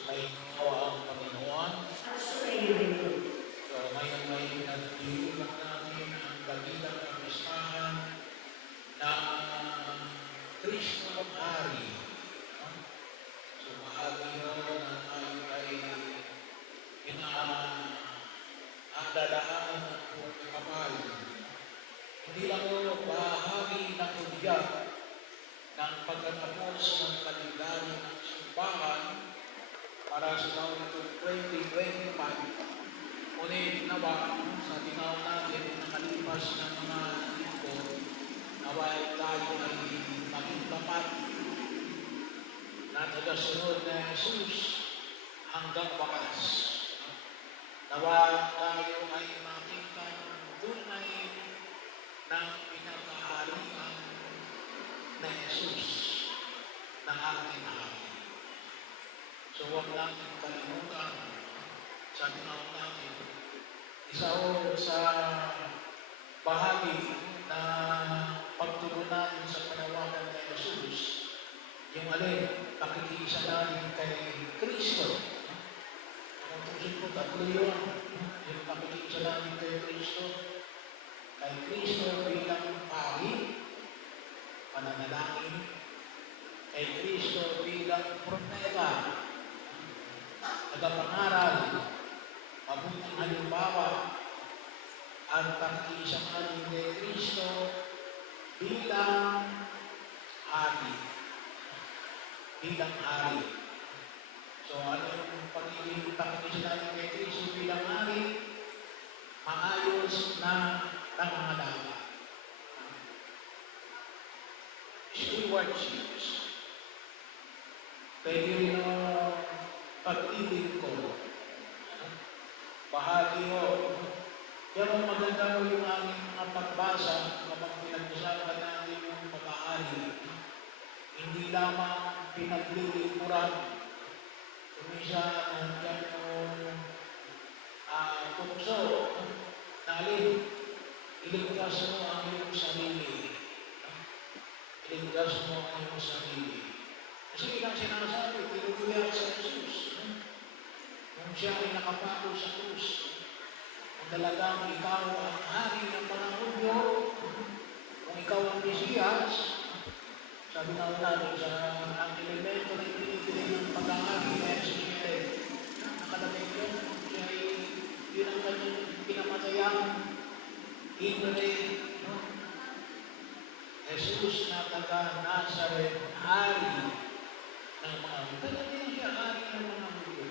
Sumainyo ang Panginoon. So, ngayon ay pinagdiulog natin ang dakilang kapistahan ng Kristo Hari. So, bahagi yun na tayo ay pinaadadaan ng buong kapal. Hindi lang mo bahagi ng udyag ng pagkatapos ng kalendaryo ng simbahan para sa taon ito 2025. Ngunit nawa sa tinaw natin na nakalipas ng mga linggo, nawa tayo ay maging tapat na tagasunod na Jesus hanggang wakas. Nawa tayo ay makita ng tunay ng pinagkaharian na Jesus na ating hari. So huwag natin kalimutan sa tinaw natin. Isa o sa bahagi na pagtugunan sa panawagan ni Jesus, yung alin, pakikiisa natin kay Kristo. Ang tusin ko, tatlo yun. Yung pakikiisa natin kay Kristo. Kay Kristo bilang hari, pananalangin. Kay Kristo bilang propeta, tagapangaral, mabuting halimbawa, at pakikiisa natin kay Kristo bilang hari. Bilang hari. So ano yung pagiging pakikiisa natin kay Kristo bilang hari? Maayos na nangangalaga. Stewardships. Pwede rin ang pag-ibig ko. Bahagi ko. Kaya maganda ko yung aming mga pagbasa kapag pinag-usapan natin yung pag-aari. Hindi lamang pinaglilikuran. Kumisa nandiyan yung tukso. Nalin, iligtas mo ang iyong sarili. Iligtas mo ang iyong sarili. Kasi ilang sinasabi, tinutuloy sa Jesus. Nung siya ay nakapako sa krus, kung talagang ikaw ang hari ng mga Hudyo, kung ikaw ang Mesiyas, sabi na natin sa ang elemento na ibinibigay ng pag-aari na siya nakalagay yun, siya ay yun ang kanyang pinamatayang ignorant. Jesus na taga Nazareth, hari ng mga Hudyo. Talagang siya hari ng mga Hudyo.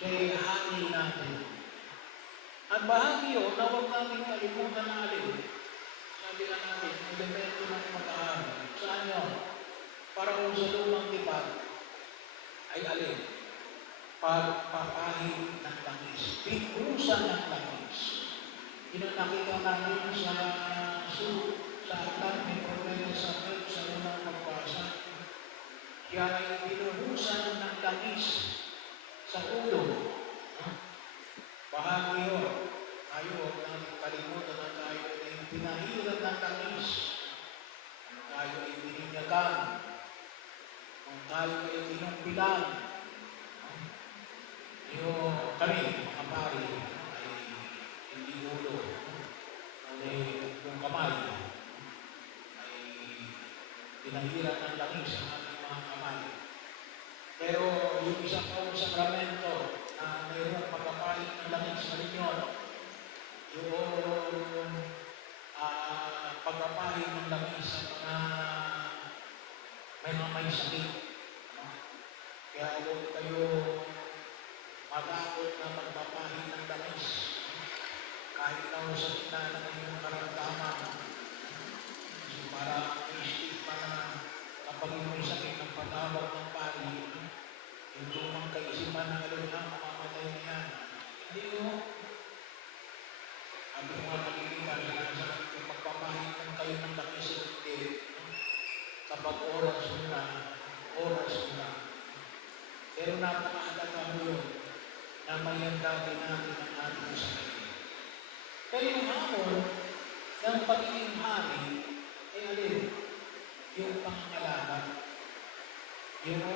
Siya ay hari natin. At bahagi yun, na huwag natin kalimutan na alin. Sabi na natin, elemento ng pag-aari. Saan yun? Para kung sa lumang tipan, ay alin? Pagpapahid ng langis. Pikusan ng langis. Yun ang nakita natin sa aklat ni Propeta Samuel sa unang pagbasa. Kaya ay pinuhusan ng langis sa ulo. Bahagi yun. Tayo, huwag natin kalimutan na tayo ay pinahiran ng langis. Kung tayo ay bininyagan. Kung tayo ay tinumpilan. Yung kami, mga pari, ay hindi ulo. Ngunit yung kamay ay pinahiran ng langis sa aming mga kamay. Pero yung isang pang sakramento na mayroong pagkapalit ng langis sa linyon, yung pagkapalit ng langis sa mga may sakit. Kaya huwag kayo matakot na magpapalit ng langis. Kahit na sa kita ng inyong karamdaman. So para i-isip pa na kapag yung may sakit ng patawag ng pari, yung lumang kaisipan ng alunang mamamatay na yan. Hindi mo. Ang mga nakikita sa yung magpapahitan kayo ng langis sa hindi. Kapag oras nila. Pero napakahalaga mo yun na mayanda din natin ang ating sarili. Pero yung hamon ng pagiging hari ay alin? Yung pangangalaga. Yung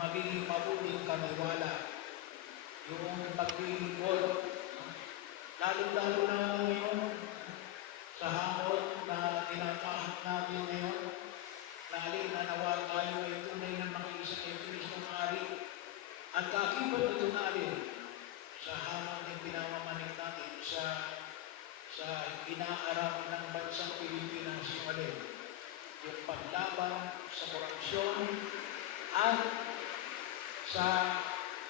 magiging mabuting kaniwala, yung paglilingkod, lalo-lalo na ngayon sa hamon na tinatahat natin ngayon, na alin na nawa tayo ay tunay na makiisa kay Kristong Hari at kakibat ito na alin sa hamon ng pinamamanig natin sa inaarap ng bansang Pilipinas yung alin, yung paglaban sa korupsyon at sa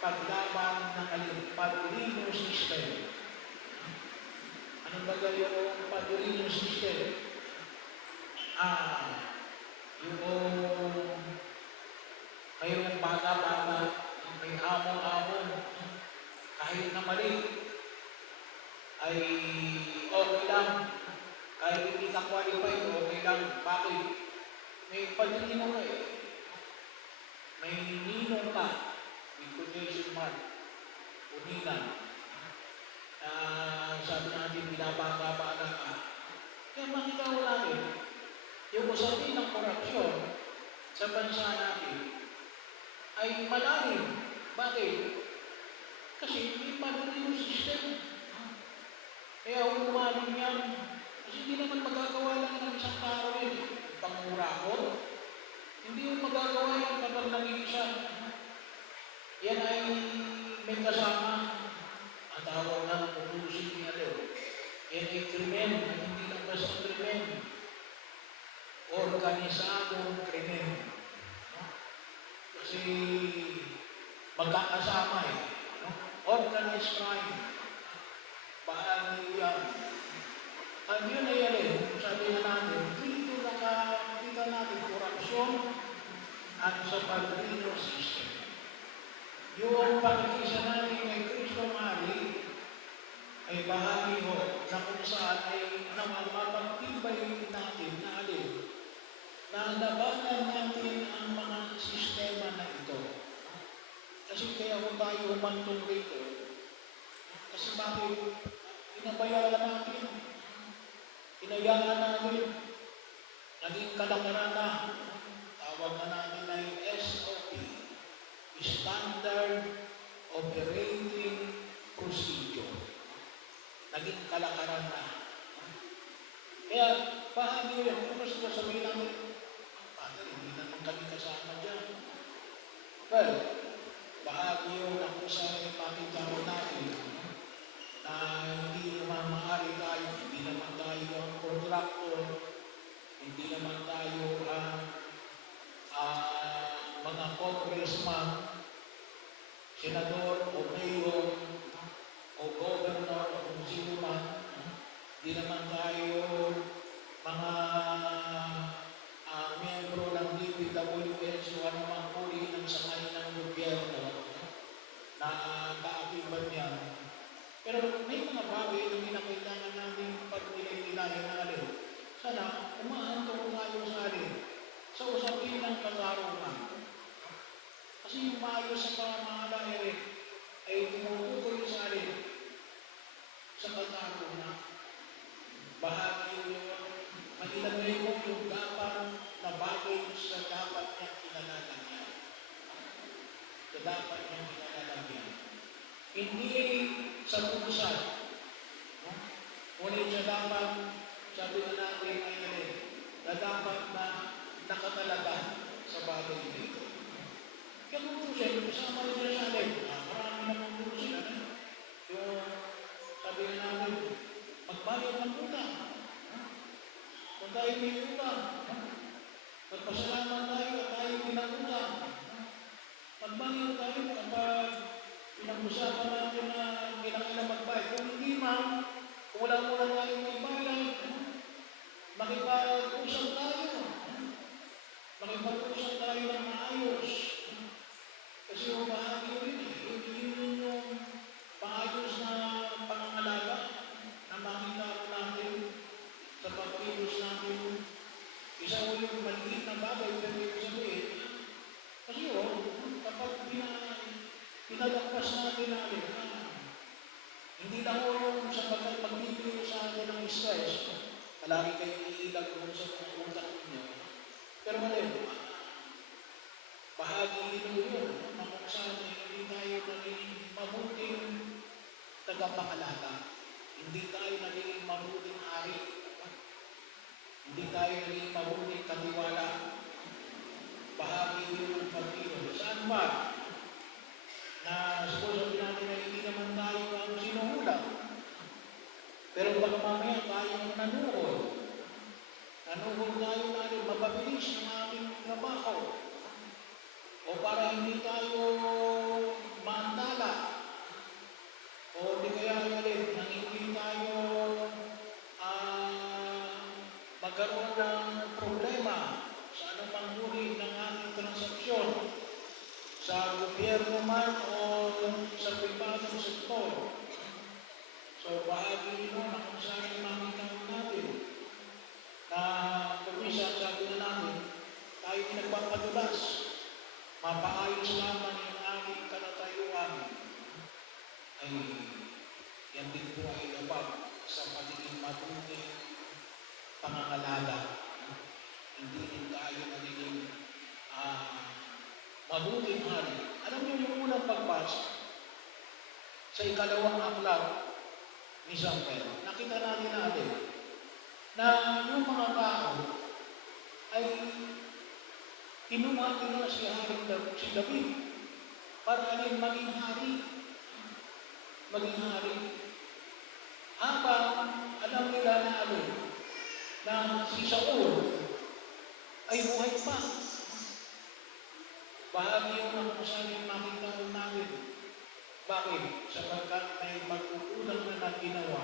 paglaban ng alin, padrino system. Anong ba yung padrino system? Yung mayroong bata-bata, may among-among, kahit na mali, ay okay lang. Kahit hindi ka qualified, okay lang. Bakit? May padrino ka eh. May ninong ka, with quotation mark, uninan. Sabi natin, binabata-bata ka. Kaya makita ko natin, yung usapin ng korupsyon sa bansa natin ay malalim. Bakit? Kasi hindi padrino system. Kaya umamin yan. Kasi hindi naman magagawa lang ng isang tao yun. Pangurakot. Hindi yung magagawa yan kapag nag-iisa. Yan ay may kasama. Ang tawag na ng pupusin niya doon. Yan ay krimen. Hindi lang basta krimen. Organisadong krimen. Kasi magkakasama eh. Organized crime. Bahagi yan. Ang yun ay yan eh. Sabi na natin, dito nakakita natin korupsyon at sa padrino system. Yung pakikisa natin kay Kristong Hari ay bahagi ho na kung saan ay mapagtibay natin na alin na labanan natin ang mga sistema na ito. Kasi kaya kung tayo humantong rito, kasi bakit inabayaan natin, inayaan natin, naging kalakaran na, tawag na natin na yung SOP, Standard Operating Procedure. Naging kalakaran na. Kaya, bahagi yun, kung gusto sabihin namin, Father, hindi naman kami kasama dyan. Well, bahagi yun ang kung saan yung makita ko natin na hindi naman maaari tayo, hindi naman tayo ang contractor, hindi naman tayo ang mga congressman, senador o mayor o governor o kung sino man, hindi naman tayo mga miyembro ng DPWH o anumang uri ng sangay ng gobyerno na kaakibat niya. Pero may mga bagay na kinakailangan natin pag nilay-nilayan na alin. Sana umahantong tayo sa alin, sa usapin ng katarungan. Kasi yung maayos sa pamamahala ay tumutukoy sa alin, sa katarungan. Bahagi yung mailagay mo yung dapat na bagay sa dapat niyang kinalalagyan. Sa dapat niyang kinalalagyan. Hindi sa pusan. Ngunit sa dapat, sabi na natin ay na dapat na nakatalaga sa bagay dito. Kaya kung pusin, kasama rin na sa atin. Marami namang pusin. Yung sabi na natin, magbayad ng utang. Kung tayo may utang, magpasalamat tayo at tayo pinag-utang. Magbayad tayo kapag pinag-usapan natin na kailangan magbayad. Kung hindi man, kung wala mo lang tayong may bayad, makipag-usap tayo. Makipag-usap tayo ng maayos. Kasi yung bahagi rin yun yung maayos na pangangalaga na makita natin sa pagkilos natin. Isa ko yung maliit na bagay, pero yung sabihin, kasi kapag pinalagpas natin hindi lang yung sa pagpipili sa atin ng stress, palagi kayong iilag doon sa utak ninyo. Pero bahagi nito yun, no? Na kung saan hindi tayo naging mabuting tagapangalaga, hindi tayo naging mabuting hari, hindi tayo naging mabuting katiwala, bahagi yun ng pag-iwan. Saan ba? Na siguro sabi natin na hindi naman tayo ang sinuhulang. Pero baka mamaya tayong nanuhol. Nanuhol tayo natin mapabilis ng ating trabaho. O para hindi tayo maantala. O di kaya rin, nang hindi tayo magkaroon ng problema sa anumang uri ng ating transaksyon sa gobyerno man o sa pribadong sektor. So, bahagi mo na kung saan makita natin na kumisa, sabi na natin, tayo pinagpapadulas, mapaayos lamang yung ating katatayuan, ay yan din po ay labag sa pagiging mabuting pangangalaga. Hindi din tayo nagiging mabuting hari. Alam niyo yung unang pagbasa sa ikalawang aklat ni Samuel, nakita natin na yung mga tao ay kinuha nila si David para alin maging hari. Maging hari. Habang alam nila na alin na si Saul ay buhay pa. Bahagi yung nakusaling makita natin. Bakit? Sapagkat may pagkukulang na ginawa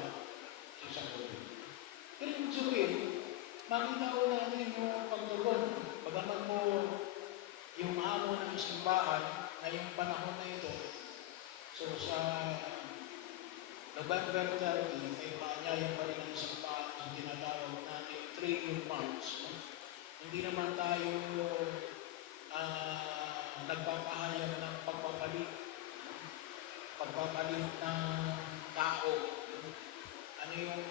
si Saul. Pero kung sabihin, makita ko natin yung pagtugon. Bagaman mo yung hamon ng simbahan ngayong panahon na ito. So sa November 30, ay paanyaya pa rin ang simbahan sa tinatawag natin Trillion Months. Hindi naman tayo nagpapahayag ng pagpapalit ng tao. Ano yung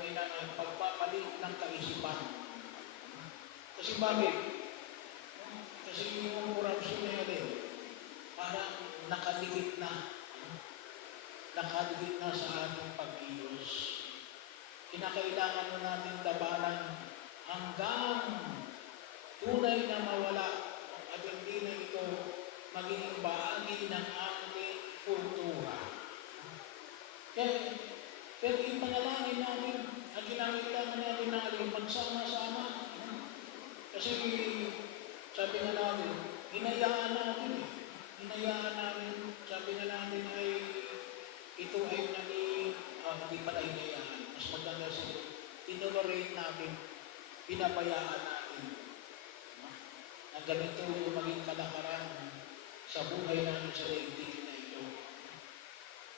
pagpapalit ng kaisipan. Kasi bakit? Kasi yung korupsyon na yun, parang nakadikit na sa ating pag-ios. Kinakailangan na natin labanan hanggang tunay na mawala at hindi na ito magiging bahagi ng ating kultura. Pero ipanalangin natin at kinakailangan natin na magsama-sama. Kasi sabi nga natin, hinayaan natin. Sabi nga natin ay ito ay naging, hindi pala hinayaan. Mas maganda sa tinolerate natin, pinabayaan natin. Na ganito yung maging kalakaran sa buhay natin sa daigdig na ito.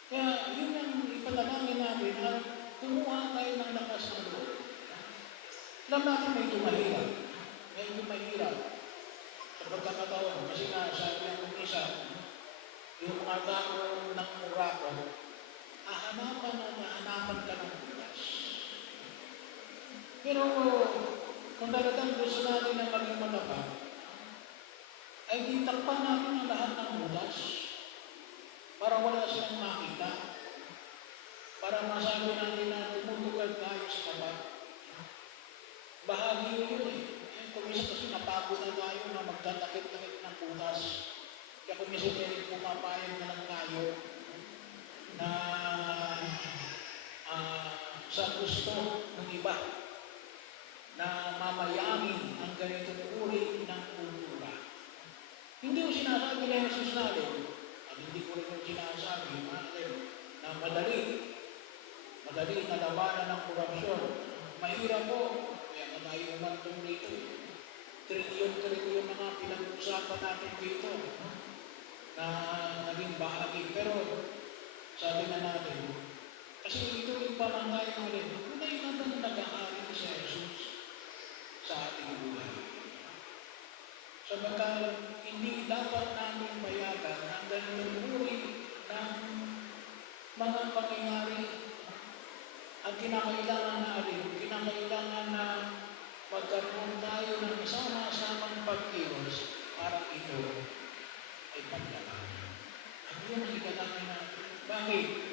Kaya yun ang ipanalangin natin na kumuha tayo ng lakas ng Lord. Alam natin medyo mahirap. Sa pagkakataon, kasi nga sabi ng isa, yung mga tao ng Morocco, hahanapan ka ng bulas. Pero kung talagang gusto natin na maging matapang, ay ditakpan natin ang lahat ng bulas para wala silang makita. Para masabi natin na tumutugal tayo sa tapat. Bahagi yun eh. Kumisa kasi napagod na tayo na magtatakip-takip ng butas. Kaya kumisa rin pumapayag na lang tayo na sa gusto ng iba na mamayami ang ganitong uri ng kultura. Hindi ko sinasabi na Jesus natin, at hindi ko rin sinasabi na madali na labanan ng korupsyon. Mahirap po, kaya na tayo umantong dito. Trilyon mga pinag-usapan natin dito na naging bahagi. Pero sabi na natin, kasi ito yung pamangay natin, tunay naman nag-aari si Jesus sa ating buhay. Sapagkat hindi dapat namin bayagan ang ganitong uri ng mga pangyayari at kinakailangan na magkaroon tayo ng sama-samang pagkilos para ito buhay ka namin natin. Bakit?